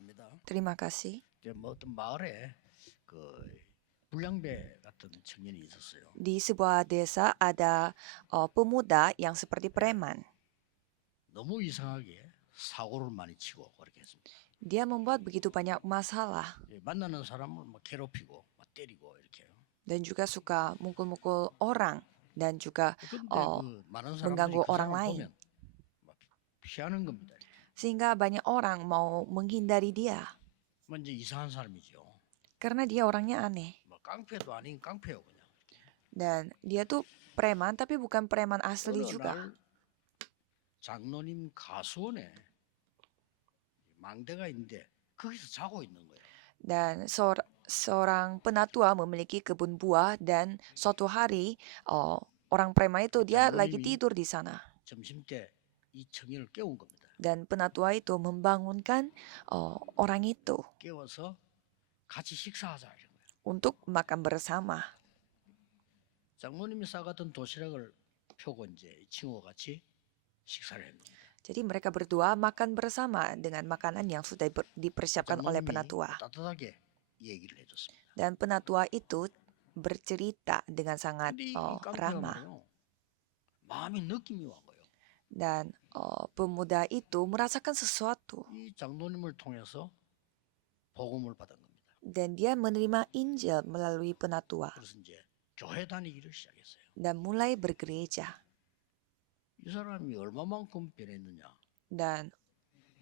감사합니다. Terima kasih. 이제 뭐 어떤 마을에 그 불량배 같은 청년이 있었어요. Di sebuah desa ada pemuda yang seperti preman. 너무 이상하게 사고를 많이 치고 그렇게 했습니다. Dia membuat begitu banyak masalah 만나는 사람을 막 괴롭히고 막 때리고 이렇게. dan juga suka mukul-mukul orang dan juga 그런데 그 많은 사람들이 mengganggu 그 orang 사람을 lain. 보면 막 피하는 겁니다. Sehingga banyak orang mau menghindari dia 뭐 이제 이상한 사람이죠. karena dia orangnya aneh. 뭐 깡패도 아닌 깡패요 그냥. Dan dia tuh preman tapi bukan preman asli 어느 juga. 날 장로님 가수원에 망대가 있는데 거기서 자고 있는 거예요. Dan seorang penatua memiliki kebun buah dan suatu hari orang preman itu dia lagi 장로님이 tidur di sana. 점심 때 이 청년을 깨운 겁니다. Dan penatua itu membangunkan orang itu 깨워서 같이 식사하자 이런 거예요. untuk makan bersama. 장모님이 싸갔던 도시락을 펴고 이제 이 친구와 같이 식사를 했는 겁니다. Jadi mereka berdua makan bersama dengan makanan yang sudah dipersiapkan oleh 장모님이 penatua. 따뜻하게 얘기를 해줬습니다. Dan penatua itu bercerita dengan sangat 근데 이 깡패가 ramah. 말이에요. 마음이 느낌이 와 거예요. Dan pemuda itu merasakan sesuatu. 이 장로님을 통해서 복음을 받은 겁니다. Dan dia menerima Injil melalui penatua. 그래서 이제 교회 다니기를 시작했어요. Dan mulai bergereja. 이 사람이 얼마만큼 변했느냐. Dan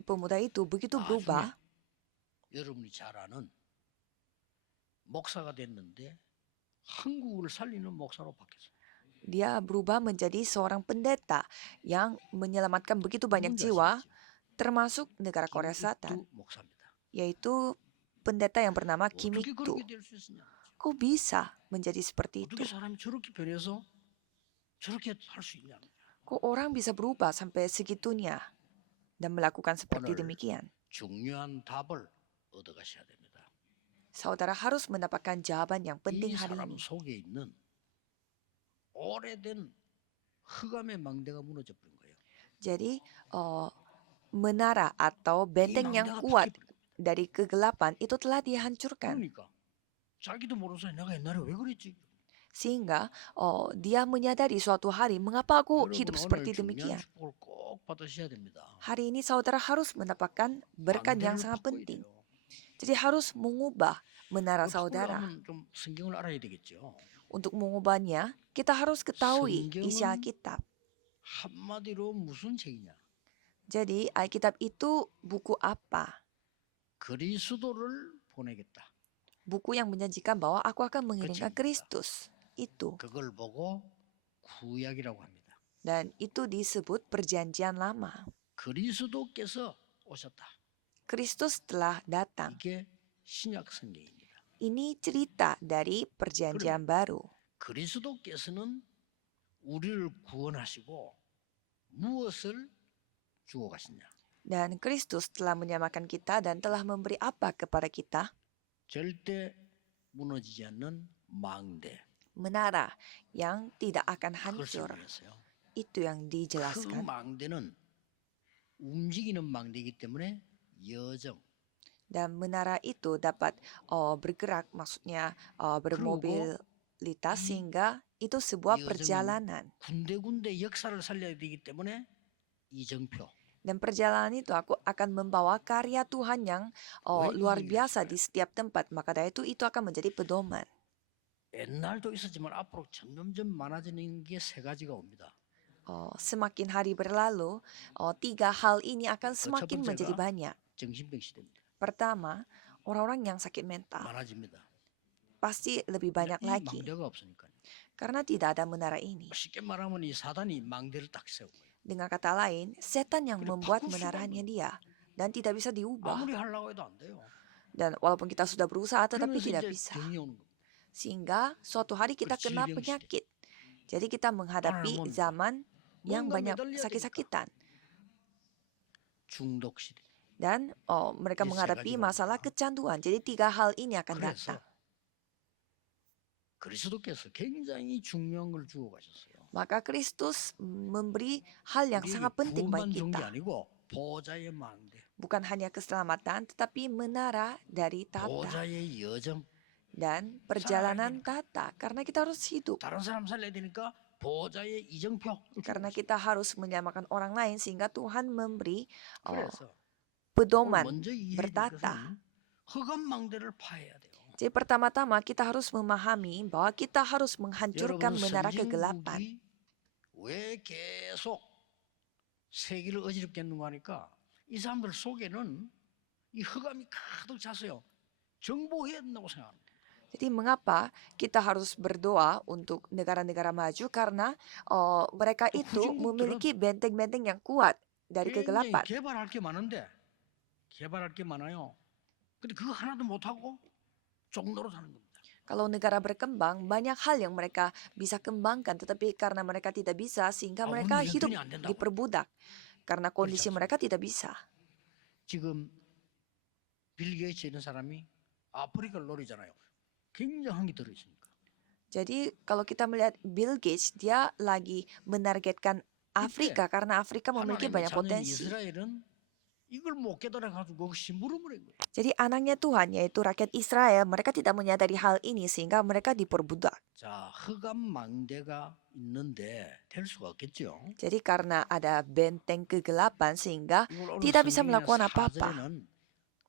pemuda itu begitu berubah. 여러분이 잘 아는 목사가 됐는데 한국을 살리는 목사로 바뀌었어요. Dia berubah menjadi seorang pendeta yang menyelamatkan begitu banyak jiwa, termasuk negara Korea Selatan, yaitu pendeta yang bernama Kim Ik-tu. Kok bisa menjadi seperti itu? Kok orang bisa berubah sampai segitunya dan melakukan seperti demikian? 중요한 답을 얻어가셔야 됩니다. Saudara harus mendapatkan jawaban yang penting 이 hari 사람 ini. 속에 있는 오래된 흑암의 망대가 무너져 버린 거예요. Jadi menara atau benteng yang kuat dari kegelapan itu telah dihancurkan. 그러니까 자기도 모르는 사이 내가 옛날에 왜 그랬지? Sehingga dia menyadari suatu hari mengapa aku hidup seperti demikian. Hari ini saudara harus mendapatkan berkat yang sangat penting. Jadi harus mengubah menara saudara. Untuk mengubahnya, kita harus ketahui isi Alkitab. Jadi Alkitab itu buku apa? Buku yang menjanjikan bahwa aku akan mengirimkan Kristus. Itu. Dan itu disebut perjanjian lama. Kristus telah datang. Ini cerita dari perjanjian baru. 그리스도께서는 우리를 구원하시고 무엇을 주고 가시냐? Dan Kristus telah menyelamatkan kita dan telah memberi apa kepada kita? 절대 무너지지 않는 망대. Menara yang tidak akan hancur. Itu yang 그 dijelaskan. 망대는 움직이는 망대이기 때문에 여정. Dan menara itu dapat bergerak, maksudnya bermobilitas, sehingga itu sebuah perjalanan. 군데군데 역사를 살려야 되기 때문에 이정표. Dan perjalanan itu aku akan membawa karya Tuhan yang luar biasa di setiap tempat. Maka dari itu akan menjadi pedoman. 옛날도 있었지만 앞으로 점점점 많아지는 게 세 가지가 옵니다. Semakin hari berlalu, tiga hal ini akan semakin menjadi banyak. 정신병 시대입니다. Pertama, orang-orang yang sakit mental 많아집니다. pasti lebih banyak lagi 망대가 없으니까요. karena tidak ada menara ini. 쉽게 말하면 이 사단이 망대를 딱 세운 거예요. Dengan kata lain, setan yang membuat menaranya dia dan tidak bisa diubah. 아무리 하려고 해도 안 돼요. Dan walaupun kita sudah berusaha tetapi 그러면서 tidak 이제 bisa. 병이 오는 겁니다. Sehingga suatu hari kita kena penyakit. Jadi kita menghadapi zaman yang banyak sakit-sakitan. 중독 시대. Dan mereka menghadapi masalah kecanduan. Jadi tiga hal ini akan datang. 그리스도께서 굉장히 중요한 걸 주고 가셨어요. Maka Kristus memberi hal yang sangat penting bagi kita. 아니고 보좌의 망대. Bukan hanya keselamatan, tetapi menara dari tata 보좌의 여정. dan perjalanan tata. Karena kita harus hidup. 다른 사람 살려야 되니까 보좌의 이정표. Karena kita harus menyelamatkan orang lain sehingga Tuhan memberi 그래서 pedoman 먼저 이해해야 될 bertata. 것은 흑암망대를 파해야 돼요. Jadi pertama-tama kita harus memahami bahwa kita harus menghancurkan 여러분 menara kegelapan. 선진국이 왜 계속 세계를 어지럽게 했는가 하니까 이 사람들 속에는 이 흑암이 가득 찼어요. 정복해야 된다고 생각합니다. Jadi mengapa kita harus berdoa untuk negara-negara maju? Karena mereka itu memiliki benteng-benteng yang kuat dari 굉장히 kegelapan. 개발할 게 많은데 개발할 게 많아요. 근데 그거 하나도 못하고 종로로 사는 겁니다. Kalau negara berkembang, banyak hal yang mereka bisa kembangkan, tetapi karena mereka tidak bisa, sehingga mereka 우리 hidup 형편이 안 된다고. diperbudak. Karena kondisi mereka tidak bisa. 지금 빌 게이츠 이런 사람이 아프리카를 노리잖아요. 굉장한 게 들어있으니까. Jadi kalau kita melihat Bill Gates, dia lagi menargetkan Afrika karena Afrika memiliki banyak potensi. 이스라엘은 이걸 못 깨달아 가지고 심부름을 한 거예요. Jadi anaknya Tuhan yaitu rakyat Israel, mereka tidak menyadari hal ini sehingga mereka diperbudak. 자, 흑암망대가 있는데 될 수가 없겠죠. Jadi karena ada benteng kegelapan sehingga 이걸 오늘 tidak bisa 성경의 melakukan apa-apa. 4절에는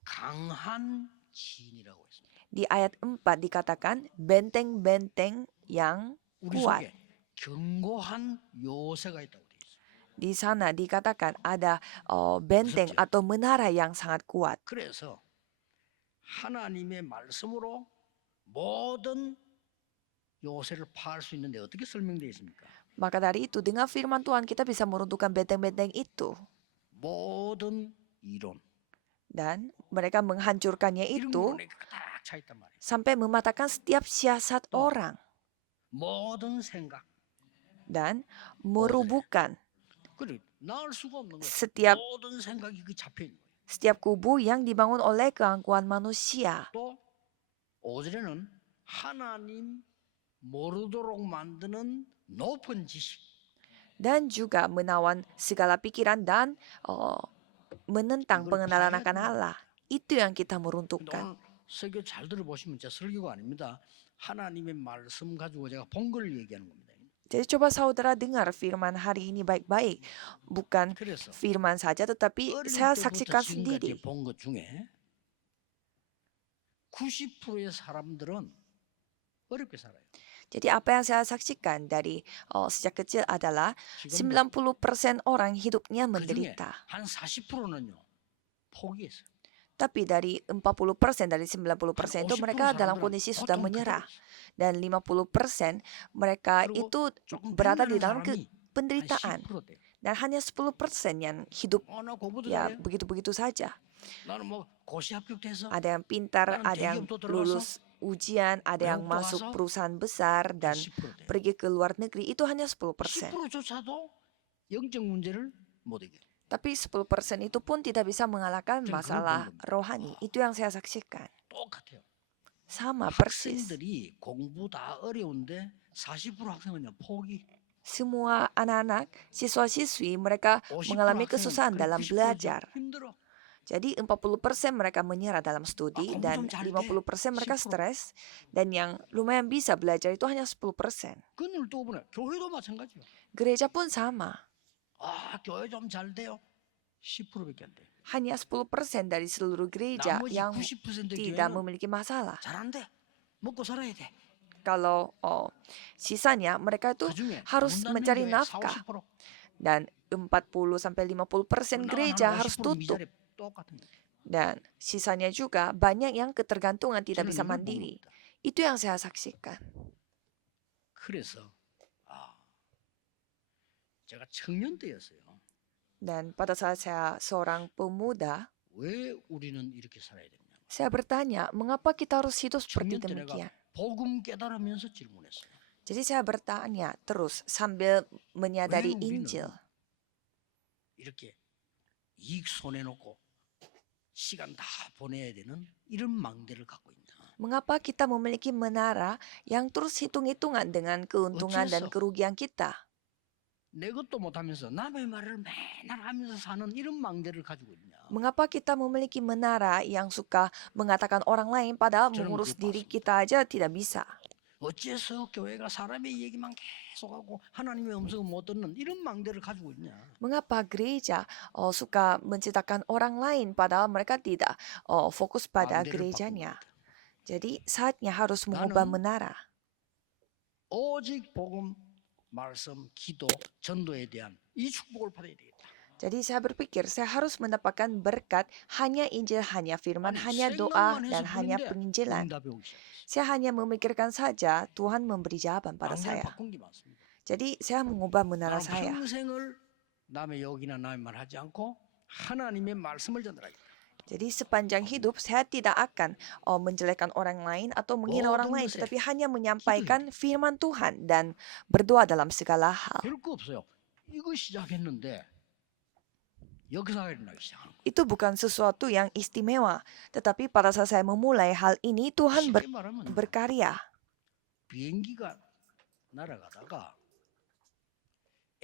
강한 지인이라고 했습니다. Di ayat 4 dikatakan benteng-benteng yang 우리 kuat. 속에 견고한 요새가 있다고 돼 있어요. Di sana dikatakan ada benteng 무섭죠? atau menara yang sangat kuat. 그래서 하나님의 말씀으로 모든 요새를 파할 수 있는데 어떻게 설명되어 있습니까? Maka dari itu dengan firman Tuhan kita bisa meruntuhkan benteng-benteng itu. 모든 이론 Dan mereka menghancurkannya 이런 itu 거에 딱 차 있단 말이에요. sampai mematahkan setiap siasat orang 모든 생각. dan merubuhkan 그래 나을 수가 없는 거예요. setiap 모든 생각이 그 잡혀 있는 거예요. setiap kubu yang dibangun oleh keangkuhan manusia. 또 5절에는 하나님 모르도록 만드는 높은 지식. Dan juga menawan segala pikiran dan menentang 이걸 pengenalan 봐야 akan 돼요. Allah. Itu yang kita 근데 meruntuhkan. 오늘 설교 잘 들어보시면 제 설교가 아닙니다. 하나님의 말씀 가지고 제가 본 걸 얘기하는 겁니다. Jadi coba saudara dengar firman hari ini baik-baik. Bukan 그래서 firman saja tetapi 어릴 saya 때부터 saksikan 지금까지 sendiri. 본 것 중에 90%의 사람들은 어렵게 살아요. Jadi apa yang saya saksikan dari sejak kecil adalah 지금도 90% orang hidupnya 그중에 menderita. 한 40%는요 포기했어요. Tapi dari 40% dari 90% itu 50% mereka dalam 사람들은 kondisi sudah 고통 그대로 menyerah. 있어요. Dan 50% mereka 그리고 itu 조금 berada di 빛나는 dalam 사람이 한 penderitaan. 10% 돼요. Dan hanya 10% yang hidup 나 공부도 ya 잘해. begitu-begitu saja. 나는 뭐 고시 합격돼서 Ada yang pintar, 나는 ada yang 대기업도 들어가서 lulus ujian, ada yang 외국도 masuk 가서 perusahaan besar 한 dan 10% 돼요. pergi ke luar negeri. Itu hanya 10%. 10%조차도 영적 문제를 못 이겨요. Tapi 10% itu pun tidak bisa mengalahkan 저는 그걸 본 masalah 겁니다. rohani. Itu yang saya saksikan. 똑같아요. Sama persis. 학생들이 공부 다 어려운데 40% 학생은요 포기. Semua anak-anak, siswa-siswi, mereka 50% mengalami 학생은 kesusahan 그래 dalam 90% belajar. 힘들어. Jadi 40% mereka menyerah dalam studi 공부 dan 좀 잘 돼. 50% mereka 10%. stres. Dan yang lumayan bisa belajar itu hanya 10%. 그늘 또 보네. 교회도 마찬가지요. Gereja pun sama. 아 교회 좀 잘 돼요. 10%밖에 안 돼. Hanya 10% dari seluruh gereja 나머지 yang 90% tidak 교회는 memiliki masalah. 잘 안 돼. 먹고 살아야 돼. Kalau sisanya mereka itu 그중에 harus 문 닫는 mencari 교회 4, nafkah. 50%. Dan 40-50% gereja harus 50% tutup. 미자립 똑같은 거예요. Dan sisanya juga banyak yang ketergantungan tidak 저는 bisa 이걸 본 mandiri. 겁니다. Itu yang saya saksikan. 그래서 제가 청년 때였어요. Dan pada saat saya seorang pemuda, 왜 우리는 이렇게 살아야 되냐? saya bertanya, mengapa kita harus hidup seperti 청년 때 demikian? 내가 복음 깨달으면서 질문했어요. Jadi saya bertanya terus sambil menyadari 왜 우리는 Injil. 이렇게 이익 손에 놓고 시간 다 보내야 되는 이런 망대를 갖고 있냐? Mengapa kita memiliki menara yang terus hitung-hitungan dengan keuntungan dan 어째서? kerugian kita? 내 것도 못하면서 남의 말을 맨날 하면서 사는 이런 망대를 가지고 있냐? Mengapa kita memiliki menara yang suka mengatakan orang lain padahal 저는 mengurus 그거 diri 봤습니다. kita aja tidak bisa? 어째서 교회가 사람의 얘기만 계속하고 하나님의 음성을 못 듣는 이런 망대를 가지고 있냐? Mengapa gereja suka menciptakan orang lain padahal mereka tidak fokus pada 망대를 바꾼 gerejanya? 겁니다. Jadi saatnya harus mengubah 나는 menara. 오직 복음, 말씀, 기도, 전도에 대한 이 축복을 받아야 되겠다. Jadi saya berpikir saya harus mendapatkan berkat hanya Injil, hanya firman, 아니, hanya doa, 생각만 해서 dan hanya 뿐인데 penginjilan. 응답이 오기 시작했어요. Saya hanya memikirkan saja Tuhan memberi jawaban pada 망대를 saya. 바꾼 게 많습니다. Jadi saya mengubah menara 나는 saya. 평생을 남의 욕이나 남의 말 하지 않고 하나님의 말씀을 전달하겠다. Jadi sepanjang hidup saya tidak akan menjelekkan orang lain atau menghina orang lain, tetapi hanya menyampaikan firman Tuhan dan berdoa dalam segala hal. 별거 없어요. 이거 시작했는데 역사가 일어나기 시작하는 거예요. Itu bukan sesuatu yang istimewa, tetapi pada saat saya memulai hal ini Tuhan 쉽게 말하면 berkarya. 비행기가 날아가다가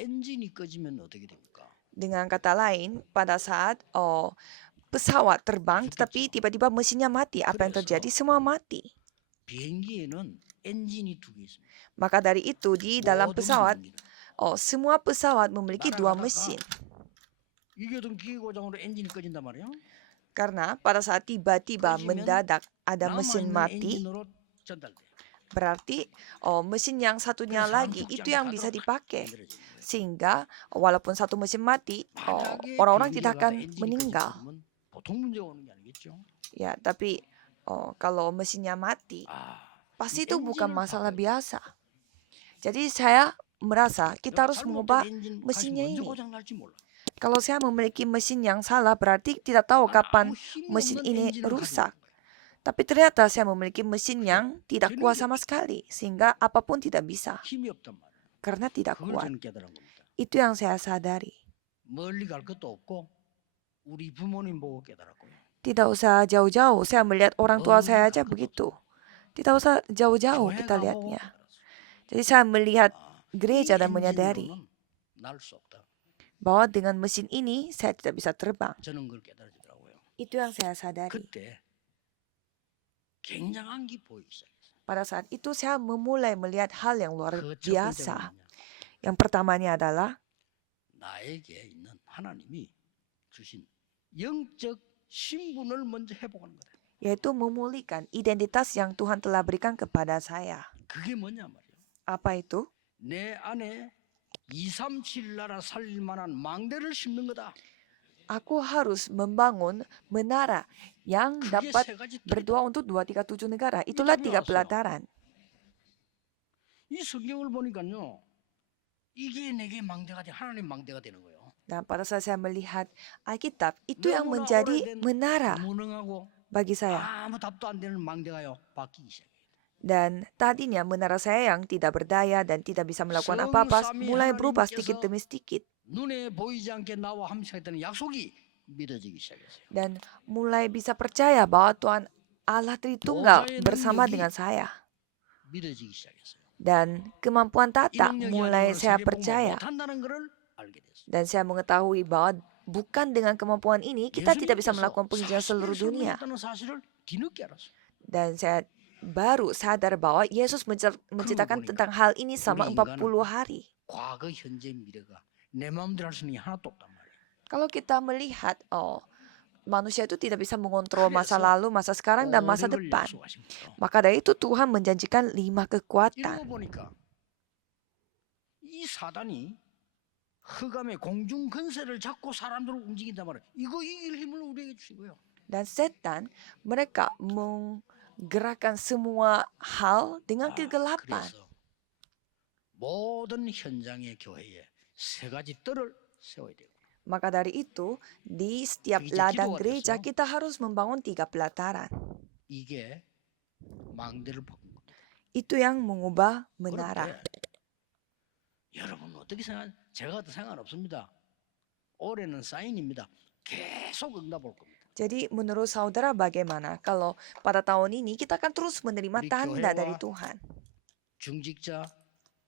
엔진이 꺼지면 어떻게 됩니까? Dengan kata lain, pada saat pesawat terbang tetapi tiba-tiba mesinnya mati, apa yang terjadi? Semua mati. 비행기에는 엔진이 두 개 있습니다. Maka dari itu di dalam 모든 pesawat, 비행기는. semua pesawat memiliki dua 날아가다가 mesin. 이게 어떤 기계 고장으로 엔진이 꺼진단 말이에요. Karena pada saat tiba-tiba 꺼지면 mendadak ada mesin 남아있는 mati, 엔진으로 전달돼. berarti mesin yang satunya 그래서 사람 lagi 죽지 itu 않게 yang bisa 하도록 dipakai. 만들어진 거예요. Sehingga walaupun satu mesin mati, 만약에 orang-orang 비행기가 tidak akan 엔진이 meninggal. 꺼지면 보통 문제가 오는 게 아니겠죠. Ya, tapi kalau mesinnya mati, 아, pasti 이 itu bukan 엔진을 masalah 바꿔야 biasa. Jadi saya merasa kita harus 잘못된 mengubah 엔진 mesinnya 가지고 언제 ini. 고장 날지 몰라. Kalau saya memiliki mesin yang salah, berarti tidak tahu 나는 kapan 아무 힘 mesin 없는 ini 엔진을 가지고 rusak. 있는 거야. Tapi ternyata saya memiliki mesin yang tidak 되는 kuat 게 sama 없어. sekali, sehingga apapun tidak bisa, 힘이 없단 말이야. karena tidak 그걸 kuat. 저는 깨달은 겁니다. Itu yang saya sadari. 멀리 갈 것도 없고 우리 부모님 보고 깨달았고요. Tidak usah jauh-jauh, saya melihat orang tua 멀리 saya 갈 aja 것도 begitu. 없어요. Tidak usah jauh-jauh 교회 kita 가보고 lihatnya. 깨달았어요. Jadi saya melihat 이 gereja dan menyadari 엔진으로는 날 수 없다. bahwa dengan mesin ini saya tidak bisa terbang. 저는 그걸 깨달아지더라고요. Itu yang saya sadari. 그때 굉장한 게 보이기 시작했어요. Pada saat itu saya memulai melihat hal yang luar 그 첫 번째가 biasa. 뭐냐? Yang pertamanya adalah 나에게 있는 하나님이 주신 영적 신분을 먼저 회복하는 거다. yaitu memulihkan identitas yang Tuhan telah berikan kepada saya. 그게 뭐냐 말이에요. Apa itu? 내 안에 237 나라 살릴 만한 망대를 심는 거다. Aku harus membangun menara yang 그게 dapat 세 가지 뜰이다. berdoa untuk 237 negara. Itulah 답이 3 나왔어요. pelataran. 이 성경을 보니까요. 이게 내게 망대가 돼 하나님 망대가 되는 거예요. Dan pada saat saya melihat Alkitab, itu yang 너무나 menjadi 오래된 menara 무능하고 bagi saya. 아무 답도 안 되는 망대가요 바뀌기 시작해요. Dan tadinya menara saya yang tidak berdaya dan tidak bisa melakukan apa-apa 성삼위 mulai berubah 하나님께서 sedikit demi sedikit. 눈에 보이지 않게 나와 함께했다는 약속이 믿어지기 시작했어요. Dan mulai bisa percaya bahwa Tuhan Allah Tritunggal 보좌의 bersama 능력이 dengan saya. 믿어지기 시작했어요. Dan kemampuan 이 tata 능력이 mulai 아니고는 saya 세계 복음을 percaya. 못한다는 것을 알게 됐어요. Dan saya mengetahui bahwa bukan dengan kemampuan ini kita tidak bisa 예수님께서 melakukan penginjilan seluruh 40일을 dunia. 설명했다는 사실을 뒤늦게 알았어요. Dan saya baru sadar bahwa Yesus menceritakan 보니까 tentang hal ini selama 우리 40 hari. 과거, 현재, 미래가 내 마음대로 할 수 있는 게 하나도 없단 말이에요. Kalau kita melihat, manusia itu tidak bisa mengontrol masa 그래서 lalu, masa sekarang, dan masa 오력을 depan. 약속하신 거예요. Maka dari itu Tuhan menjanjikan 5 이런 kekuatan. 거 보니까 이 사단이 흑암의 공중 근세를 잡고 사람들을 움직인단 말이에요. 이거 이길 힘을 우리에게 주신 거예요. Dan setan, mereka menggerakkan semua hal dengan kegelapan. 그래서 모든 현장의 교회에 세 가지 뜰을 세워야 돼요. Maka dari itu, di setiap 이제 ladang 기도가 gereja 됐어요. kita harus membangun 3 pelataran. 이게 망대를 바꾼 거예요. Itu yang mengubah menara. 어렵대. 여러분 어떻게 생각? 제가 도 상관없습니다. 올해는 사인입니다. 계속 응답 올 겁니다. Jadi menurut saudara bagaimana kalau pada tahun ini kita akan terus menerima 우리 tanda 교회와 dari Tuhan. 중직자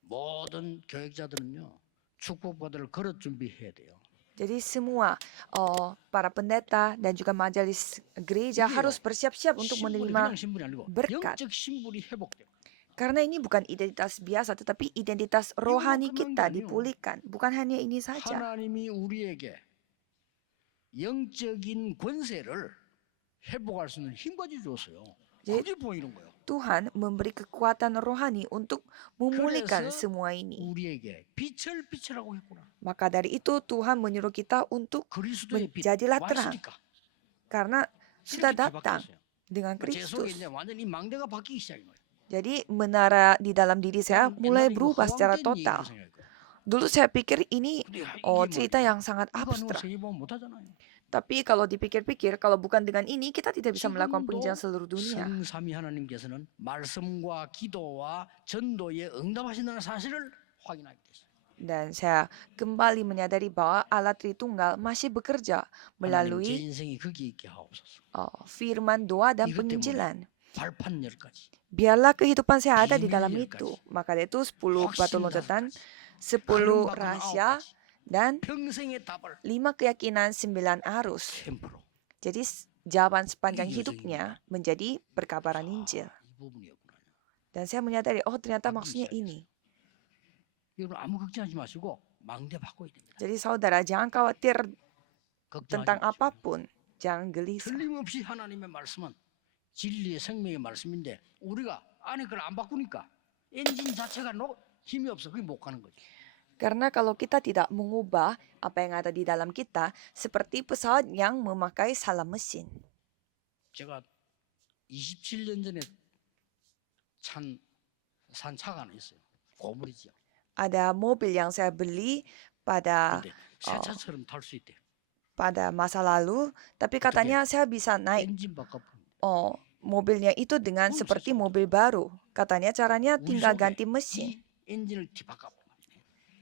모든 교역자들은요 축복받을 그릇 준비해야 돼요. Jadi semua para pendeta dan juga majelis gereja 이게요. harus bersiap-siap untuk 신분이 menerima 그냥 신분이 아니고 berkat. 영적 신분이 회복돼요. Karena ini bukan identitas biasa, tetapi identitas rohani 끝난 게 kita 아니에요. dipulihkan. Bukan hanya ini saja. 하나님이 우리에게 영적인 권세를 회복할 수 있는 힘까지 줬어요. 예. 그게 보이는 거예요. Tuhan memberi kekuatan rohani untuk memulihkan 그래서 semua ini. 우리에게 빛을 비추라고 했구나. Maka dari itu Tuhan menyuruh kita untuk 그리스도의 빛 menjadilah terang. 왔으니까. Karena sudah 이렇게 datang 뒤바뀌었어요. dengan 제 속에 Kristus. 이제 완전히 망대가 바뀌기 시작인 거예요. Jadi menara di dalam diri saya mulai 옛날에 이거 berubah secara 허황된 얘기로 total. 생각했거든요. Dulu saya pikir ini 근데 cerita 말이에요. yang sangat 이거 아니고 abstrak. 세계보험 못하잖아요. Tapi kalau dipikir-pikir, kalau bukan dengan ini, kita tidak bisa melakukan 지금도 penginjilan seluruh dunia. 성삼위 하나님께서는 말씀과 기도와 전도에 응답하신다는 사실을 확인하게 됐어요. Dan saya kembali menyadari bahwa Allah Tritunggal masih bekerja 하나님 제 melalui 인생이 거기 있게 하옵소서. firman, doa, dan 이것 때문에 penginjilan. 발판 열까지 Biarlah kehidupan saya ada di dalam 비밀 itu. 열까지 Maka dari itu 10 batu loncatan, 10 걸음 바꾸는 rahasia, 9가지 dan 평생의 답을 5 keyakinan 9 arus. 캠프로 Jadi jawaban sepanjang 이게 hidupnya menjadi perkabaran Injil. 이 부분이었구나. Dan saya menyadari, oh ternyata maksudnya ini. 여러분 아무 걱정하지 마시고 망대 바꿔야 됩니다. Jadi saudara, jangan khawatir 걱정하지 tentang 마시고. apapun. Jangan gelisah. 틀림없이 하나님의 말씀은 진리의 생명의 말씀인데 우리가 안에 그걸 안 바꾸니까 엔진 자체가 힘이 없어. 그게 못 가는 거죠. Karena kalau kita tidak mengubah apa yang ada di dalam kita, seperti pesawat yang memakai salah mesin. 제가 27년 전에 산 차가 하나 있어요. 고물이죠. Ada mobil yang saya beli pada 근데 새 차처럼 탈 수 있대요. masa lalu, tapi katanya saya bisa naik 엔진 바꿔. mobilnya itu dengan seperti mobil baru. Katanya caranya tinggal ganti 이 mesin. 엔진을 뒤바꿔.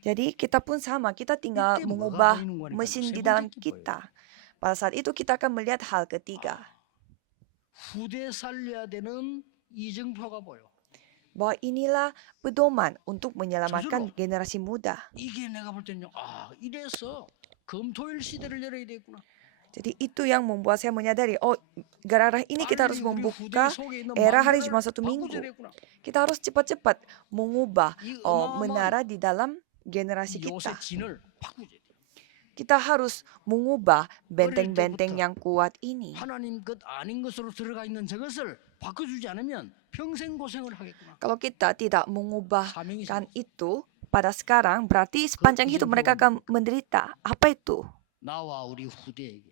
Jadi kita pun sama, kita tinggal 이때 mengubah 뭐가 보이는 거니까 mesin 세 di dalam 번째 kita. Pada saat itu kita akan melihat hal ketiga. 후대 살려야 되는 이정표가 보여. Bahwa inilah pedoman untuk menyelamatkan generasi muda. 이게 내가 볼 때는요. 이래서 금토일 시대를 열어야 되겠구나. Jadi itu yang membuat saya menyadari, oh gara-gara ini kita harus membuka era hari Jumat Satu Minggu. Kita harus cepat-cepat mengubah menara di dalam generasi kita. Kita harus mengubah benteng-benteng yang kuat ini. 하나님 것 아닌 것으로 들어가 있는 저것을 바꿔주지 않으면 평생 고생을 하겠구나. Kalau kita tidak mengubahkan itu pada sekarang, berarti sepanjang hidup mereka akan menderita. Apa itu? 나와 우리 후대에게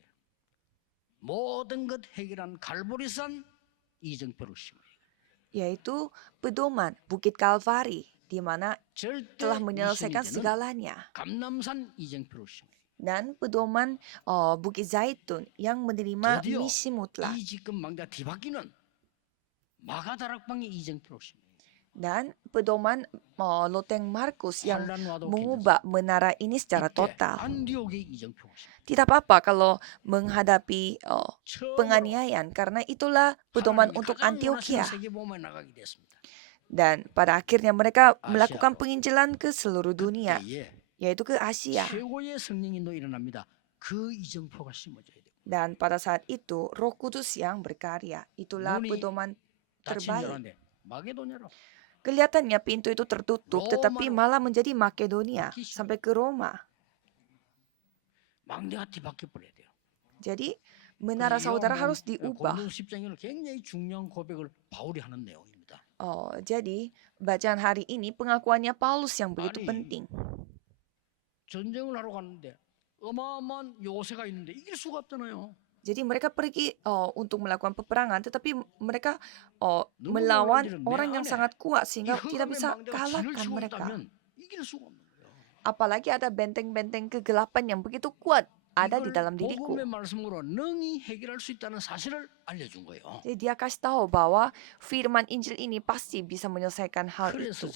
모든 것 해결한 갈보리산 이정표를 심어요. Yaitu pedoman Bukit Kalvari, di mana telah menyelesaikan segalanya. 감람산 이정표를 심어요. Dan pedoman Bukit Zaitun yang menerima misi mutlak. 이 지금 망대 뒤바뀌는 마가다락방의 이정표를 심어요. Dan pedoman Loteng Markus yang mengubah menara ini secara total. Tidak apa-apa kalau menghadapi penganiayaan, karena itulah pedoman untuk Antioquia. Dan pada akhirnya mereka melakukan penginjilan ke seluruh dunia, yaitu ke Asia. Dan pada saat itu Roh Kudus yang berkarya, itulah pedoman terbaik. Kelihatannya pintu itu tertutup, tetapi malah menjadi Makedonia sampai ke Roma. Jadi menara saudara harus diubah. Jadi bacaan hari ini pengakuannya Paulus yang begitu penting. Jadi mereka pergi untuk melakukan peperangan, tetapi mereka melawan orang yang sangat kuat sehingga tidak bisa kalahkan mereka. Apalagi ada benteng-benteng kegelapan yang begitu kuat ada di dalam diriku. Jadi dia kasih tahu bahwa firman Injil ini pasti bisa menyelesaikan hal itu.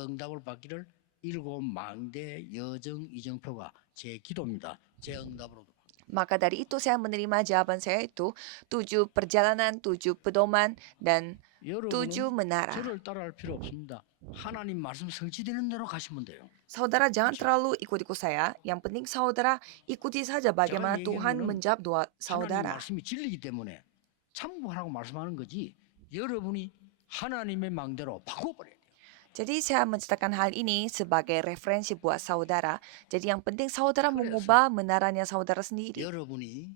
응답을 받기를 7 망대 여정 이정표가 제 기도입니다. 제 응답으로. Maka dari itu saya menerima jawaban saya itu 7 perjalanan, 7 pedoman, dan 7 여러분은 menara. 저를 따라할 필요 없습니다. 하나님 말씀 성취되는 대로 가시면 돼요. Saudara jangan 그렇죠? terlalu ikut-ikut saya. Yang penting saudara ikuti saja 제가 bagaimana 얘기한 Tuhan 거는 menjawab doa 하나님 saudara. 말씀이 진리이기 때문에 참고하라고 말씀하는 거지. 여러분이 하나님의 망대로 바꿔버려야 돼요. Jadi saya menceritakan hal ini sebagai referensi buat saudara. Jadi yang penting saudara 그래서 mengubah menaranya saudara sendiri. 여러분이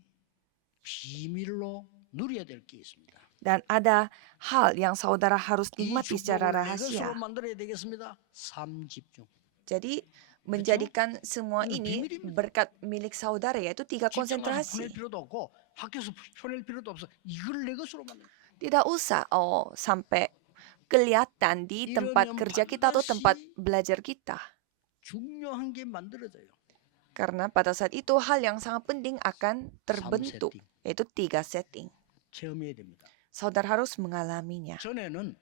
비밀로 누려야 될 게 있습니다. Dan ada hal yang saudara harus 이 nikmati secara 축복을 내 것으로 rahasia. 만들어야 되겠습니다. 삶 집중. Jadi 그렇죠? menjadikan semua 이건 ini 비밀입니다. berkat milik saudara, yaitu 3 직장 가서 보낼 konsentrasi. 필요도 없고 학교에서 보낼 필요도 없어. 이걸 내 것으로 만들. Tidak usah sampai kelihatan di tempat 이러면 kerja kita atau tempat 반드시 belajar kita. 중요한 게 만들어져요. Karena pada saat itu hal yang sangat penting akan terbentuk, 3 세팅 yaitu 3 setting. 체험해야 됩니다. Saudara harus mengalaminya. 전에는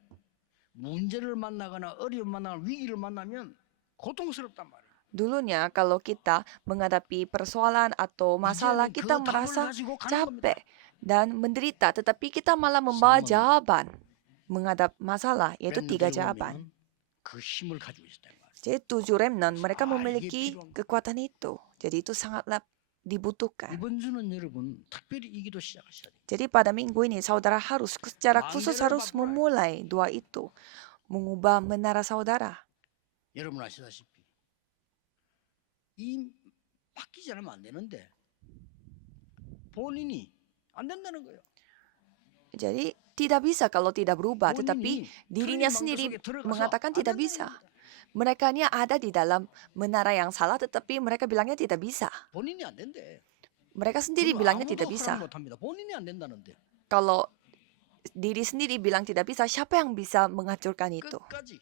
문제를 만나거나 어려움 만나거나 위기를 만나면 고통스럽단 말이에요. Dulunya kalau kita menghadapi persoalan atau masalah, 이제는 kita 그 답을 merasa 가지고 가는 겁니다. capek dan menderita, tetapi kita malah membawa 삶은 jawaban menghadap masalah, yaitu 3 렘넌트에 jawaban. 오면 그 힘을 가지고 있었단 말이에요. Jadi 7 remnant, mereka 이게 memiliki 필요한 거예요. kekuatan itu. Jadi itu sangatlah dibutuhkan. 이번 주는 여러분 특별히 이 기도 시작하셔야 돼요. Jadi pada minggu ini saudara harus secara khusus 망대를 harus 바꿔라. memulai doa itu. Mengubah menara saudara. 여러분 아시다시피 이 바뀌지 않으면 안 되는데 본인이 안 된다는 거예요. Jadi tidak bisa kalau tidak berubah, tetapi 본인이 dirinya 틀린 망대 sendiri 속에 들어가서 mengatakan 안 tidak 된다는 bisa. 겁니다. Mereka ada di dalam menara yang salah, tetapi mereka bilangnya tidak bisa. 본인이 안 된대. Mereka sendiri 그거 bilangnya 아무도 tidak 허락 bisa. 못합니다. 본인이 안 된다는데 Kalau diri sendiri bilang tidak bisa, siapa yang bisa menghancurkan itu? 끝까지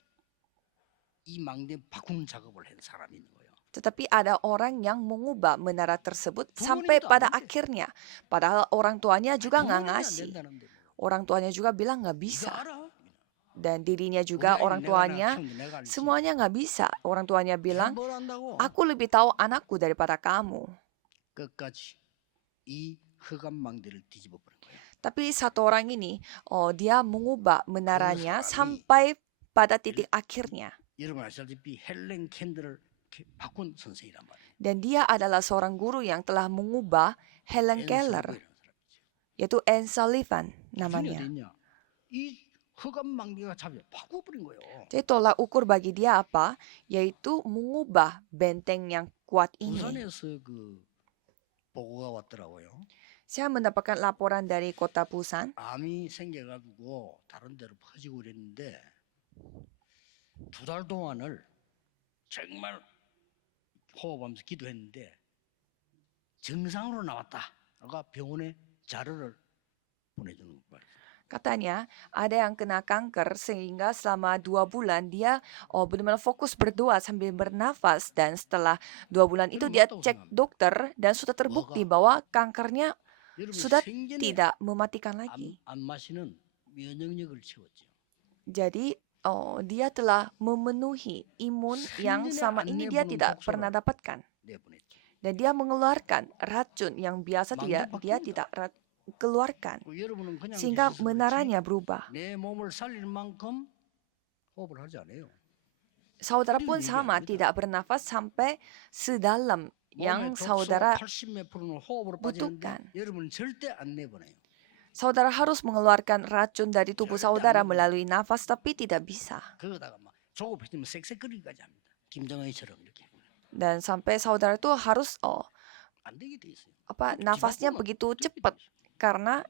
이 망대 바꾸는 작업을 한 사람이 있는 거예요. Tetapi ada orang yang mengubah menara tersebut sampai 부모님도 pada 안 된대. akhirnya. Padahal orang tuanya juga nggak 부모님이 안 ngasih. 된다는데 Orang tuanya juga bilang nggak 네가 bisa. 알아. Dan dirinya 우리 juga, 아이는 orang 내가 tuanya, 키우는데 내가 알지. semuanya nggak bisa. Orang tuanya 네가 bilang, 뭘 안다고. aku lebih tahu anakku daripada kamu. 끝까지 이 흑암 망대를 뒤집어 버린 거예요. Tapi satu orang ini, dia mengubah menaranya 사람이 sampai pada titik akhirnya. 여러분 아시다시피 헬렌 캔들을 바꾼 선생이란 말이에요. Dan dia adalah seorang guru yang telah mengubah Helen 앤 Keller, 설버이라는 사람이죠. yaitu Anne Sullivan 기준이 namanya. 어디 있냐? 이 흑암 망대가 잡혀 바꿔버린 거예요. Jadi tolak ukur bagi dia apa? Yaitu mengubah benteng yang kuat ini. 부산에서 그 보고가 왔더라고요. Saya mendapatkan laporan dari kota Busan. 암이 생겨가지고 다른 데로 퍼지고 그랬는데 2달 동안을 정말 호흡하면서 기도했는데 정상으로 나왔다. 아까 병원에 자료를 보내주는 거예요. Katanya ada yang kena kanker sehingga selama 2 bulan dia benar-benar fokus berdoa sambil bernafas, dan setelah 2 bulan itu dia cek dokter dan sudah terbukti bahwa kankernya 여러분 sudah 생전에 tidak mematikan lagi. 안 마시는 면역력을 채웠죠. Jadi dia telah memenuhi imun yang selama ini dia tidak pernah dapatkan. 내보냈죠. Dan dia mengeluarkan racun yang biasa dia tidak keluarkan. 여러분은 그냥 Sehingga 계셔서 그렇지 menaranya berubah. 내 몸을 살릴 만큼 호흡을 하지 않아요. Saudara pun sama, tidak bernafas sampai sedalam yang saudara 80몇 프로는 호흡으로 butuhkan. 빠지는데 여러분은 절대 안 내보내요. Saudara harus mengeluarkan racun dari tubuh saudara melalui nafas, tapi tidak bisa. 그러다가 막 조급해지면 쌕쌕거리기까지 합니다. 김정은이처럼 이렇게. Dan sampai saudara itu harus 안 되게 돼 있어요. nafasnya begitu cepat karena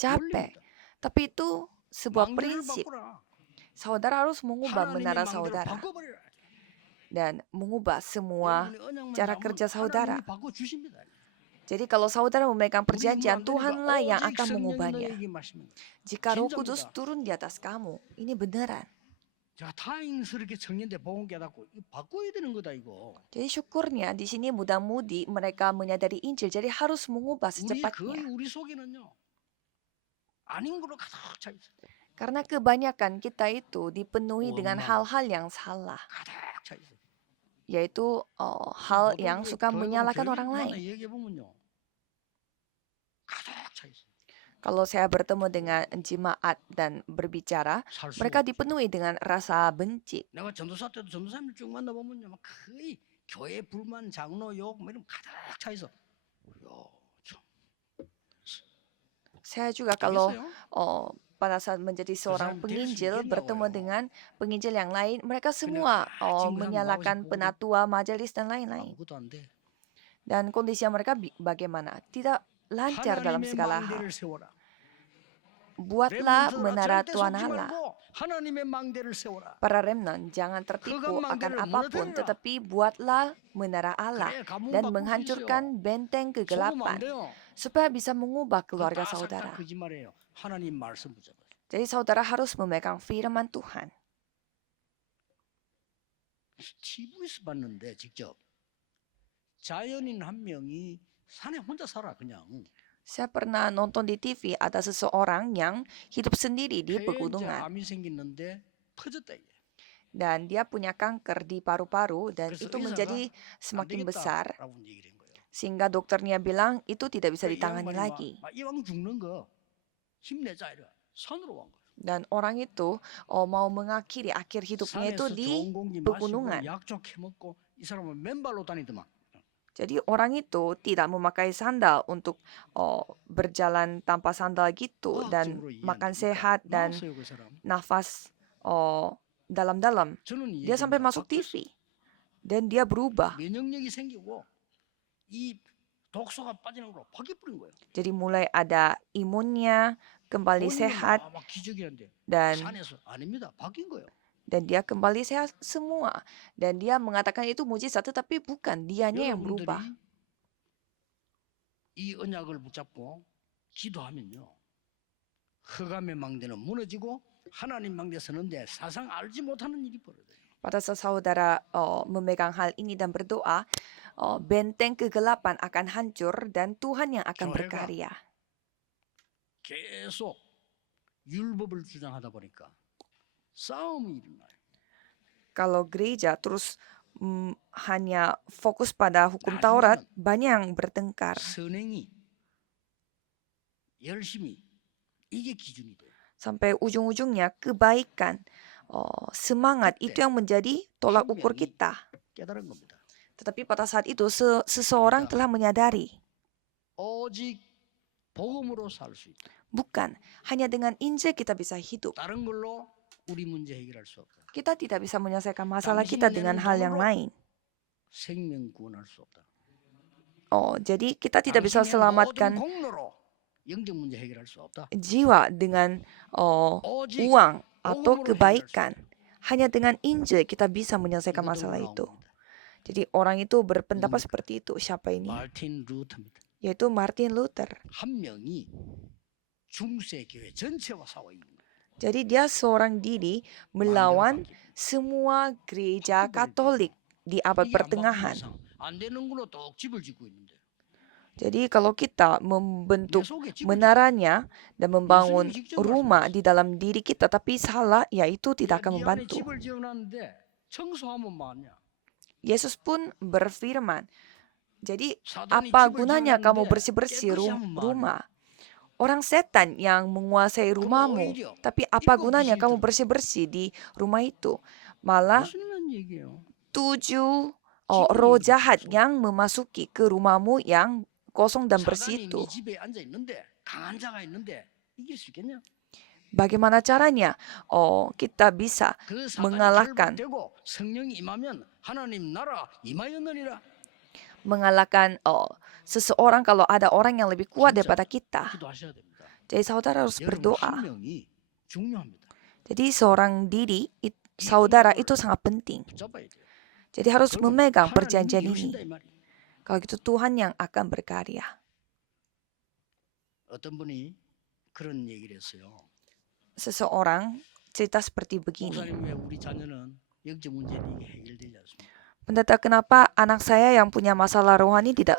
capek. Tapi itu sebuah 망대를 prinsip. 바꾸라. Saudara harus mengubah 하나님의 menara 망대를 saudara 바꿔버려라. dan mengubah semua 여러분의 언약만 cara 잡으면 kerja saudara. 하나님이 바꿔주십니다. Jadi kalau saudara memegang 우리 힘으로 perjanjian, 안 되니까 Tuhanlah yang 오직 akan 성령이 mengubahnya. 너에게 말씀합니다. Jika Roh 진짜입니다. Kudus turun di atas kamu, ini beneran. 제가 다행스럽게 청년대 복음 깨닫고 이거 바꿔야 되는 거다 이거. Jadi syukurnya di sini muda-mudi mereka menyadari Injil, jadi harus mengubah 거의 secepatnya. 우리 속에는요 아닌 걸로 가득 차 있어요. Karena kebanyakan kita itu dipenuhi dengan 원망. hal-hal yang salah, 가득 차 있어요. yaitu hal yang suka 교회 가면 menyalahkan 교회 orang 만나 lain. 얘기해 보면요 차 있어. Kalau saya bertemu dengan jemaat dan berbicara, 살 수가 mereka 없어. dipenuhi dengan rasa benci. 내가 전도사 때도 전도사님들 쭉 만나보면요, 막 거의 교회 불만, 장로 욕, 뭐 이런 거 가득 차 있어. 야, 참. Saya juga kalau 되겠어요? pada saat menjadi seorang 사람 될 수 penginjil bertemu 있겠냐고요. dengan penginjil yang lain, mereka 근데 semua 지금 그 사람 나오고 menyalahkan 있고 penatua majelis dan lain-lain. 아무것도 안 돼. Dan kondisi mereka bagaimana? Tidak lancar dalam 하나님의 segala hal. 망대를 세워라. Buatlah 렘넌트들아, menara 절대 Tuhan 속지 Allah. 말고 하나님의 망대를 세워라. Para remnant, jangan tertipu akan apapun, tetapi buatlah menara Allah 그래, 가문 dan 바꿀 수 있어요. menghancurkan benteng 속으면 안 kegelapan 돼요. supaya bisa mengubah 그거 keluarga 다 싹 다 saudara. 거짓말이에요. 하나님 말씀 붙잡아요. Jadi saudara harus memegang firman Tuhan. TV에서 봤는데 직접 자연인 한 명이 산에 혼자 살아 그냥. Saya pernah nonton di TV ada seseorang yang hidup sendiri di 폐에 이제 pegunungan 암이 생겼는데 퍼졌다 이게. dan dia punya kanker di paru-paru dan 그래서 itu 의사가 menjadi 안 semakin besar 되겠다라고 얘기를 한 거예요. sehingga dokternya bilang itu tidak bisa 이 ditangani 양반이 lagi. 이왕 죽는 거 힘내자 이래. 산으로 간 거예요. Dan orang itu mau mengakhiri akhir hidupnya itu 산에서 di 좋은 공기 마시고 pegunungan. 약초 캐먹고 이 사람은 맨발로 다니더만. Jadi orang itu tidak memakai sandal untuk berjalan tanpa sandal gitu dan 과학적으로 makan 이해하니까 sehat dan 나왔어요 그 사람. nafas dalam-dalam. 저는 Dia sampai 얘기합니다. masuk TV dan dia berubah. 면역력이 생기고 이 독소가 빠지는 걸로 바뀌어버린 거예요. Jadi mulai ada imunnya kembali 본인은 sehat 막 기적이란데 dan 산에서 아닙니다. 바뀐 거예요. dia kembali sehat semua. Dan dia mengatakan itu mujizat tetapi bukan dianya yang berubah. 여러분들이 이 언약을 붙잡고 기도하면요. 흑암의 망대는 무너지고 하나님 망대 서는데 사상 알지 못하는 일이 벌어져요. Pada saat saudara memegang hal ini dan berdoa, benteng kegelapan akan hancur dan Tuhan yang akan 교회가 berkarya. 계속 율법을 주장하다 보니까 싸움이 일어나요. Kalau gereja terus hanya fokus pada hukum 나중에는 Taurat, banyak yang bertengkar. 선행이 열심히 이게 기준이 돼요. Sampai ujung-ujungnya kebaikan, semangat itu yang menjadi tolak ukur kita. 깨달은 겁니다. Tetapi pada saat itu seseorang telah menyadari, 오직 복음으로 살 수 있다. bukan hanya dengan Injil kita bisa hidup. 다른 걸로 우리 문제 해결할 수 없다. Kita tidak bisa menyelesaikan masalah kita dengan hal yang lain. 생명 구원할 수 없다. Jadi kita tidak bisa 당신의 selamatkan 모든 공로로 영적 문제 해결할 수 없다. jiwa dengan 오직 uang atau 복음으로 kebaikan. 해결할 수 없다. Hanya dengan Injil kita bisa menyelesaikan 이것도 masalah itu. 나옵니다. Jadi orang itu berpendapat seperti itu. Siapa ini? 마틴 루터입니다. Yaitu Martin Luther. 한 명이 중세 교회 전체와 싸워 있는 거예요. Jadi dia seorang diri melawan semua gereja Katolik di abad 이게 안 pertengahan. 바뀌는 이상 안 되는 걸로 또 집을 짓고 있는데 Jadi kalau kita 내 membentuk 속에 집을 짓고 menaranya dan membangun rumah di dalam diri kita, tapi salah, ya itu tidak akan 네 안에 membantu. 집을 지어놨는데 청소하면 뭐하냐? Yesus pun berfirman, jadi 사단이 apa 집을 gunanya kamu 지어놨는데 bersih-bersih 깨끗이 하면 뭐하냐? rumah? Orang setan yang menguasai rumahmu, 오히려 tapi apa 일곱 gunanya 귀신이 kamu 들어와. bersih-bersih di rumah itu? Malah 무슨 얘기예요? 7 지금이 roh 이렇게 jahat 무서워. yang memasuki ke rumahmu yang kosong dan 사단이 bersih 네 itu. 집에 앉아 있는데 강한 자가 있는데 이길 수 있겠냐? Bagaimana caranya? Kita bisa 그 사단이 mengalahkan 결박되고 성령이 임하면 하나님 나라 임하였느니라. mengalahkan seseorang kalau ada orang yang lebih kuat 진짜 daripada kita. 기도하셔야 됩니다. Jadi saudara harus 여러분 한 berdoa. 명이 중요합니다. Jadi seorang diri, saudara itu sangat penting. 붙잡아야 돼요. Jadi harus 그러면 memegang 하나님이 perjanjian 이루신다 ini. 이 말이에요. Kalau gitu Tuhan yang akan berkarya. 어떤 분이 그런 얘기를 했어요. Seseorang cerita seperti begini. 목사님 왜 우리 자녀는 영적 문제는 이게 해결되지 않습니까? Pendeta, kenapa anak saya yang punya masalah rohani tidak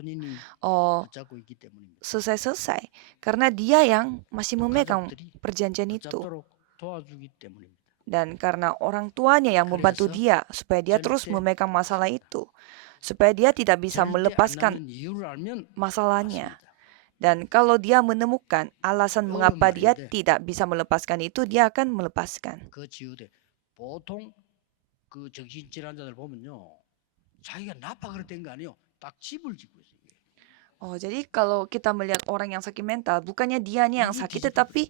본인이 붙잡고 있기 때문입니다. selesai-selesai? Karena dia yang masih memegang 가족들이 perjanjian itu. 붙잡도록 도와주기 때문입니다. Dan karena orang tuanya yang membantu 그래서 dia supaya dia terus 절대 memegang masalah itu. Supaya dia tidak bisa 절대 안 melepaskan 나는 이유를 알면 masalahnya. 맞습니다. Dan kalau dia menemukan alasan 어려운 mengapa dia 말인데 tidak bisa melepaskan itu, dia akan melepaskan. 그 지우대 보통 그 정신질환자들 보면요, 자기가 나빠 그랬던 거 아니에요. 딱 집을 짓고 있어요. Oh, jadi kalau kita melihat orang yang sakit mental, bukannya dia nih yang 이게 sakit, 뒤집힌 tetapi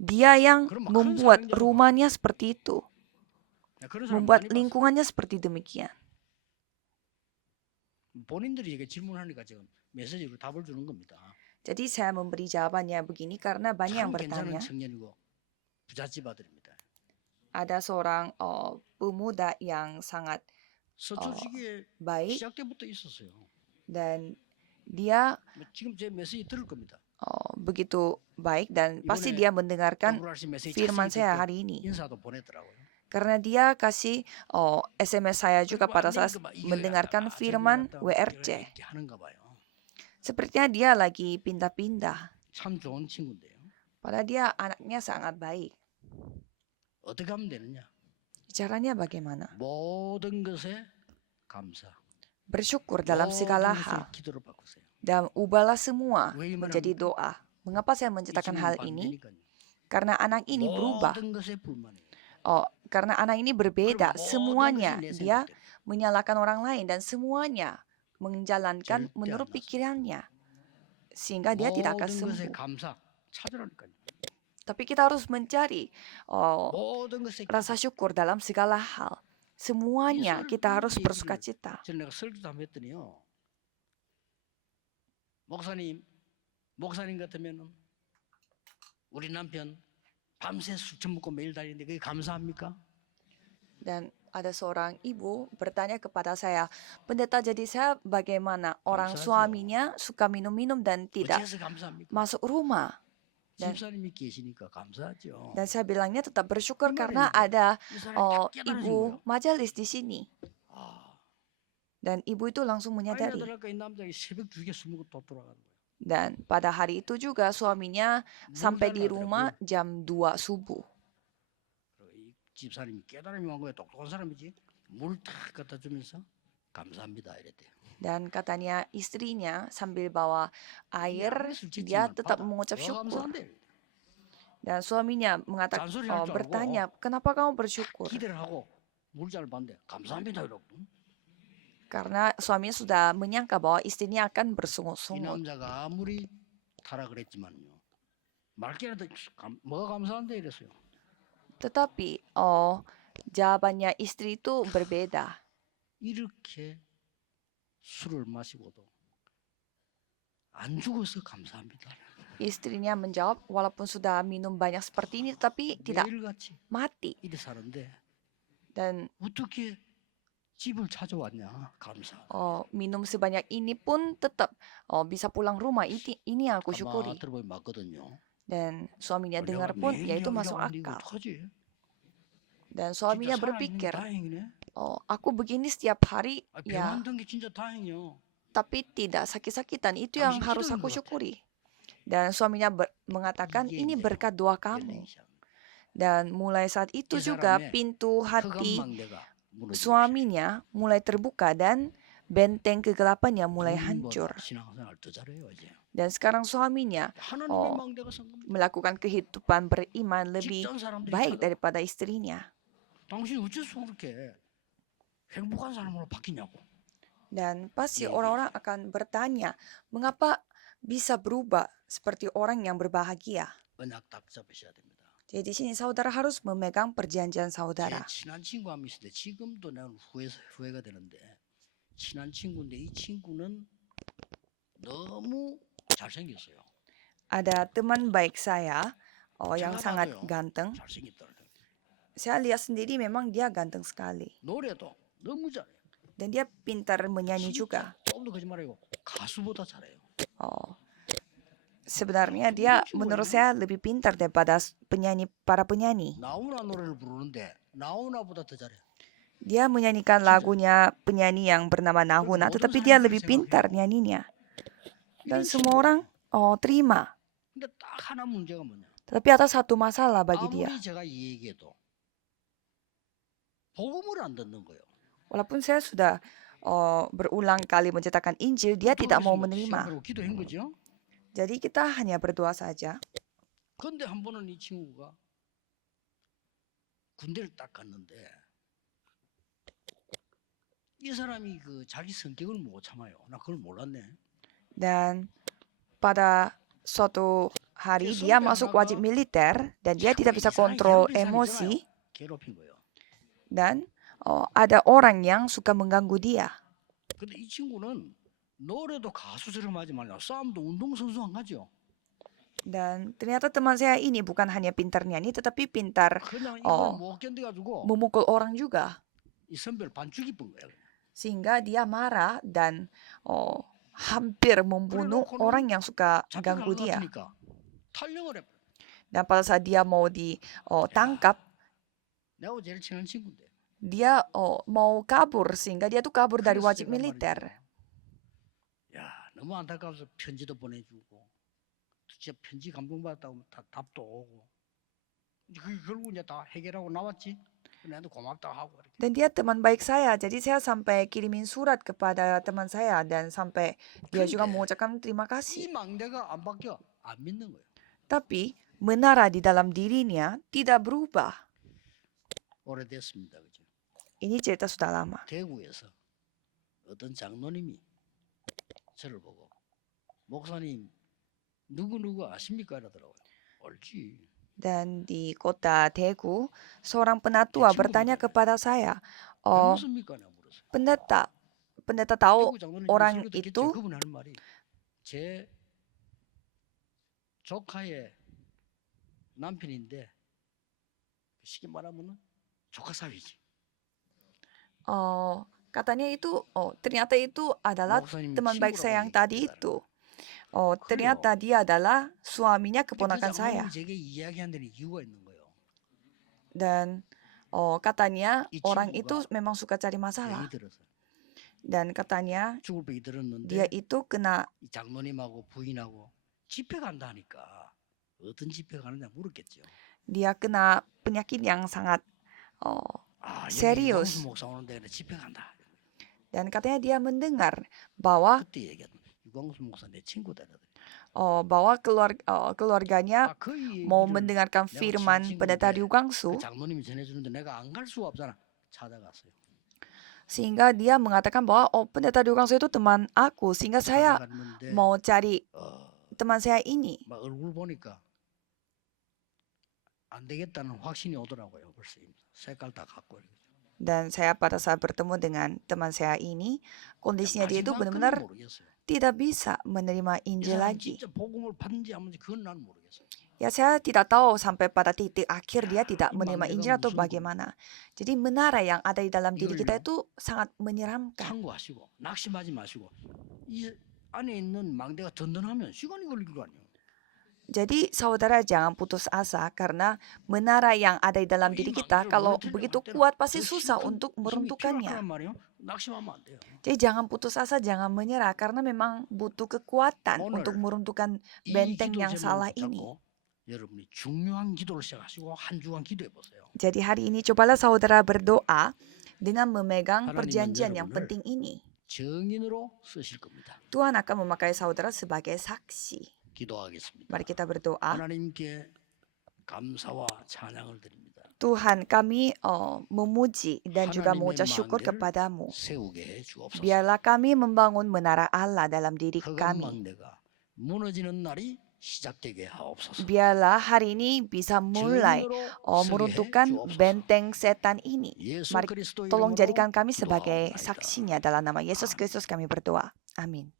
dia yang 그럼 막 큰 membuat 사명자로 봐. rumahnya seperti itu, 그런 사람 membuat 많이 봤어요. lingkungannya seperti demikian. 본인들이 이게 질문하니까 지금 메시지로 답을 주는 겁니다. Jadi saya memberi jawabannya begini karena banyak yang 참 괜찮은 bertanya. 청년이고 부잣집 아들입니다. Ada seorang pemuda yang sangat 서초지기에 baik 시작 때부터 있었어요. dan dia 지금 제 메시지 들을 겁니다. begitu baik dan pasti 이번에 dia mendengarkan WRC 메시지 firman 자세히 saya 듣고 hari ini. 인사도 보내더라고요. Karena dia kasih SMS saya juga 그리고 pada 안 saat 되니까 막 이거 mendengarkan 갖다가 firman 저기 갖다가 막 WRC. 이렇게 하는가 봐요. Sepertinya dia lagi pindah-pindah. 참 좋은 친구인데요. Padahal dia anaknya sangat baik. 어떻게 하면 되느냐? Caranya bagaimana? 모든 것에 감사. Bersyukur dalam segala 모든 것을 hal. 기도로 바꾸세요. Dan ubahlah semua 왜 이 말을 menjadi 합니까? doa. Mengapa saya 이 menceritakan 친구는 hal ini? 반대니까요. Karena anak ini berubah. 모든 것에 불만이에요. Karena anak ini berbeda. 그럼 모든 Semuanya 것이 내 dia 생각대로. menyalahkan orang lain dan semuanya menjalankan 절대 menurut 안 나서. pikirannya. Sehingga dia tidak akan 모든 것에 sembuh. 감사 찾으라니까요. Tapi kita harus mencari 모든 것에 rasa syukur dalam segala hal. Semuanya kita harus bersuka cita. 저는 내가 설교도 한번 했더니요. 목사님 같으면 우리 남편 밤새 술 처먹고 매일 다니는데 그게 감사합니까? Dan ada seorang ibu bertanya kepada saya, pendeta, jadi saya bagaimana? Orang 감사하죠. suaminya suka minum-minum dan tidak 어째서 감사합니까? masuk rumah. Dan, 집사님이 계시니까 감사하죠. dan saya bilangnya tetap bersyukur 이 karena 말이니까. ada 이 사람이 다 깨달으신 ibu 거예요. majelis di sini. 아, Dan ibu itu langsung menyadari. 아이들하니까 이 남자가 새벽 2개 술 먹고 또 돌아가는 거예요. Dan pada hari itu juga suaminya sampai di rumah jam 2 subuh. 이 집사님이 깨달음이 온 거예요. 똑똑한 사람이지. 물 탁 갖다 주면서 감사합니다 이랬대요. Dan katanya istrinya sambil bawa air, 아무리 술 dia 취했지만 tetap 받아. mengucap 왜 syukur. 감사한데? Dan suaminya mengatakan, 잔소리 할 줄 알고 bertanya, kenapa kamu bersyukur? 기대를 하고 물잔을 봤는데 감사합니다 이러고. Karena suaminya sudah menyangka bahwa istrinya akan 이 bersungut-sungut. 남자가 아무리 타락을 했지만요. 말귀라도 뭐가 감사한데 이랬어요. Tetapi jawabannya istri itu berbeda. 이렇게 술을 마시고도 안 죽어서 감사합니다. Istrinya menjawab, walaupun sudah minum banyak seperti ini, tetapi tidak 매일같이 mati. 이래 사는데 Dan 어떻게 집을 찾아왔냐? 감사. minum sebanyak ini pun tetap bisa pulang rumah. Ini yang aku syukuri. 들어보면 맞거든요. Dan suaminya dengar 내가 pun, 매일 yaitu 이러고 masuk 있는데 이거 akal. 어떡하지? Dan 진짜 suaminya 살아있는 게 berpikir, 다행이네. aku begini setiap hari, 병 ya, 안 든 게 진짜 다행이요. tapi tidak sakit-sakitan. Itu yang 당신 harus 기도인 aku 것 같아. syukuri. Dan suaminya mengatakan, 이게 ini 이제 berkat doa kamu. 연행이 시작. Dan mulai saat itu 이 juga 사람의 pintu hati 흑암망대가 무너지기 suaminya mulai terbuka dan benteng kegelapannya mulai 시작해요. hancur. 부인보다 신앙생활 더 잘해요 이제. Dan sekarang suaminya 하나님의 망대가 성금. melakukan kehidupan beriman lebih 직장 사람들이 baik 찾아. daripada istrinya. 당신 어째서 그렇게 행복한 사람으로 바뀌냐고. Dan pasti Iya, orang-orang akan bertanya, mengapa bisa berubah seperti orang yang berbahagia? 언약 딱 잡으셔야 됩니다. Jadi di sini saudara harus memegang perjanjian 제 saudara. 친한 친구 한 명 있는데 지금도 나는 후회가 되는데 친한 친구인데 이 친구는 너무 잘생겼어요. Ada teman baik saya yang 제가 sangat 봐도요. ganteng. 잘생겼더라고요. Saya lihat sendiri memang dia ganteng sekali. 노래도 너무 잘해요. Dan dia pintar menyanyi 진짜 juga. 조금도 거짓말이고 가수보다 잘해요. Sebenarnya dia menurut saya lebih pintar daripada para penyanyi. 나훈아 노래를 부르는데 나훈아보다 더 잘해요. Dia menyanyikan lagunya penyanyi yang bernama Nahuna, tetapi dia lebih pintar nyanyinya. Dan semua orang terima. 근데 딱 하나 문제가 뭐냐? Tapi ada satu masalah bagi dia. 아무리 제가 이 얘기해도 복음을 안 듣는 거예요. Walaupun saya sudah berulang kali menceritakan Injil, dia tidak mau menerima. 기도한 거죠. Jadi kita hanya berdoa saja. 그런데 한 번은 이 친구가 군대를 딱 갔는데 이 사람이 그 자기 성격을 못 참아요. 나 그걸 몰랐네. Dan pada suatu hari dia masuk wajib militer dan dia tidak bisa kontrol emosi 괴롭힌 거예요. dan ada orang yang suka mengganggu dia. 근데 이 친구는 노래도 가수처럼 하지 말라. 싸움도 운동선수랑 하죠. Dan ternyata teman saya ini bukan hanya pintar nyanyi tetapi pintar 그냥 이걸 못 견뎌가지고 memukul orang juga. 이 선배를 반죽 입은 거야. Sehingga dia marah dan hampir membunuh orang yang suka ganggu dia. 탈령을 해. Dan pada saat dia mau ditangkap, 내가 제일 친한 친구인데. dia mau kabur sehingga dia tuh kabur dari wajib militer. 야, 너무 안타까워서 편지도 보내주고, 진짜 편지 감동받았다고 답도 오고. 그 결국 이제 다 해결하고 나왔지. 나한테 고맙다 하고. Dan dia teman baik saya, jadi saya sampai kirimin surat kepada teman saya dan sampai dia juga mengucapkan terima 이 kasih. 망대가 안 바뀌어, 안 믿는 거예요. Tapi menara di dalam dirinya tidak berubah. 오래됐습니다, 그죠? Ini cerita sudah lama. 대구에서 어떤 장로님이 저를 보고 목사님 누구 아십니까? 이러더라고요. 알지. Dan di kota Daegu, seorang penatua bertanya kepada saya, "Oh, 무슨입니까? 내가 물었어요. pendeta tahu 대구 장로님 orang 설교 듣겠죠? itu?" 그분 하는 말이 제 조카의 남편인데 쉽게 말하면은 조카 사위지. Katanya itu, ternyata itu adalah 목사님 teman baik saya yang 친구라고 tadi 얘기했대요. itu. Ternyata dia adalah suaminya 그 keponakan saya. 장로님이 제게 이야기한 데는 이유가 있는 거예요. Dan katanya 이 orang 친구가 itu memang suka cari masalah. 병이 들어서 Dan katanya 죽을 병이 들었는데 dia itu kena 이 장로님하고 부인하고 집회 간다 하니까 어떤 집회 가느냐 물었겠죠. dia kena penyakit yang sangat 아, 여기 serius. 유광수 목사 오는데 나 집회 간다. Dan katanya dia mendengar bahwa 그때 얘기했던 유광수 목사 내 친구다. bahwa keluarganya 그 mau 얘기를 mendengarkan 내가 firman 친한 pendeta 친구인데 Ryugangsu, 그 장로님이 전해주는데 내가 안 갈 수가 없잖아. 찾아갔어요. sehingga dia mengatakan bahwa pendeta Ryugangsu itu teman aku, sehingga saya 찾아갔는데 mau cari teman saya ini. 막 얼굴 보니까 안 되겠다는 확신이 오더라고요. 벌써 색깔 다 갖고. Dan saya pada saat bertemu dengan teman saya ini, kondisinya dia itu benar-benar tidak bisa menerima Injil lagi. 진짜 복음을 받는지 안 받는지 그건 난 모르겠어요. Ya saya tidak tahu sampai pada titik akhir dia tidak menerima Injil atau bagaimana. Jadi menara yang ada di dalam diri kita itu sangat menyeramkan. 참고하시고 낙심하지 마시고 이 안에 있는 망대가 든든하면 시간이 걸릴 거 아니에요. Jadi saudara jangan putus asa karena menara yang ada di dalam diri kita kalau begitu kuat pasti susah untuk meruntuhkannya. Jadi jangan putus asa, jangan menyerah karena memang butuh kekuatan untuk meruntuhkan benteng yang salah ini. Jadi hari ini cobalah saudara berdoa dengan memegang perjanjian yang penting ini. Tuhan akan memakai saudara sebagai saksi. 기도하겠습니다. Mari kita berdoa. 하나님께 감사와 찬양을 드립니다. Tuhan, kami memuji dan juga mengucap syukur kepadamu. 세우게 해 주옵소서. Biarlah kami membangun menara Allah dalam diri kami. 망대가 무너지는 날이 시작되게 하옵소서. Biarlah hari ini bisa mulai meruntuhkan benteng setan ini. Mari tolong jadikan kami sebagai saksinya dalam nama Yesus Kristus kami berdoa. Amin.